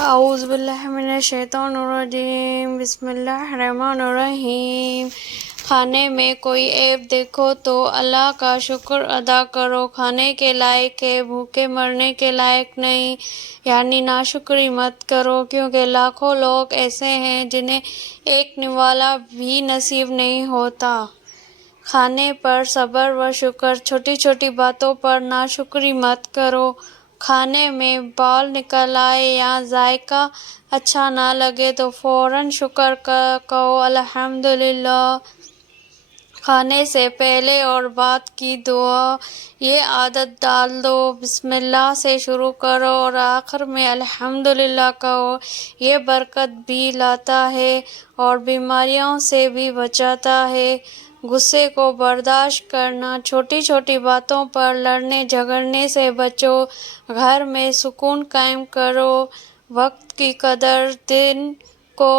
اعوذ باللہ من الشیطان الرجیم، بسم اللہ الرحمن الرحیم۔ کھانے میں کوئی عیب دیکھو تو اللہ کا شکر ادا کرو، کھانے کے لائق ہے، بھوکے مرنے کے لائق نہیں، یعنی ناشکری مت کرو، کیونکہ لاکھوں لوگ ایسے ہیں جنہیں ایک نوالا بھی نصیب نہیں ہوتا۔ کھانے پر صبر و شکر، چھوٹی چھوٹی باتوں پر ناشکری مت کرو۔ کھانے میں بال نکل آئے یا ذائقہ اچھا نہ لگے تو فوراً شکر کہو، الحمدللہ۔ کھانے سے پہلے اور بعد کی دعا یہ عادت ڈال دو، بسم اللہ سے شروع کرو اور آخر میں الحمدللہ کہو۔ یہ برکت بھی لاتا ہے اور بیماریوں سے بھی بچاتا ہے۔ غصے کو برداشت کرنا، چھوٹی چھوٹی باتوں پر لڑنے جھگڑنے سے بچو، گھر میں سکون قائم کرو، وقت کی قدر، دن کو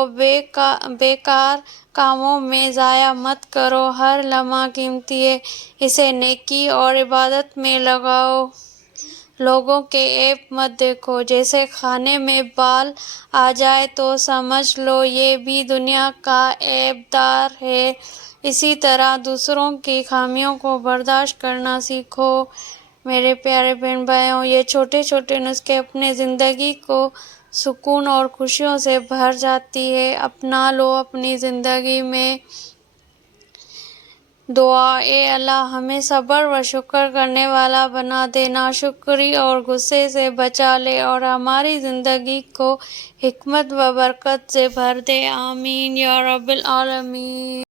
بیکار کاموں میں ضائع مت کرو، ہر لمحہ قیمتی ہے، اسے نیکی اور عبادت میں لگاؤ۔ لوگوں کے عیب مت دیکھو، جیسے کھانے میں بال آ جائے تو سمجھ لو یہ بھی دنیا کا عیب دار ہے، اسی طرح دوسروں کی خامیوں کو برداشت کرنا سیکھو۔ میرے پیارے بہن بھائیوں، یہ چھوٹے چھوٹے نسخے اپنے زندگی کو سکون اور خوشیوں سے بھر جاتی ہے، اپنا لو اپنی زندگی میں۔ دعا: اے اللہ ہمیں صبر و شکر کرنے والا بنا دے، ناشکری اور غصے سے بچا لے اور ہماری زندگی کو حکمت و برکت سے بھر دے، آمین یا رب العالمین۔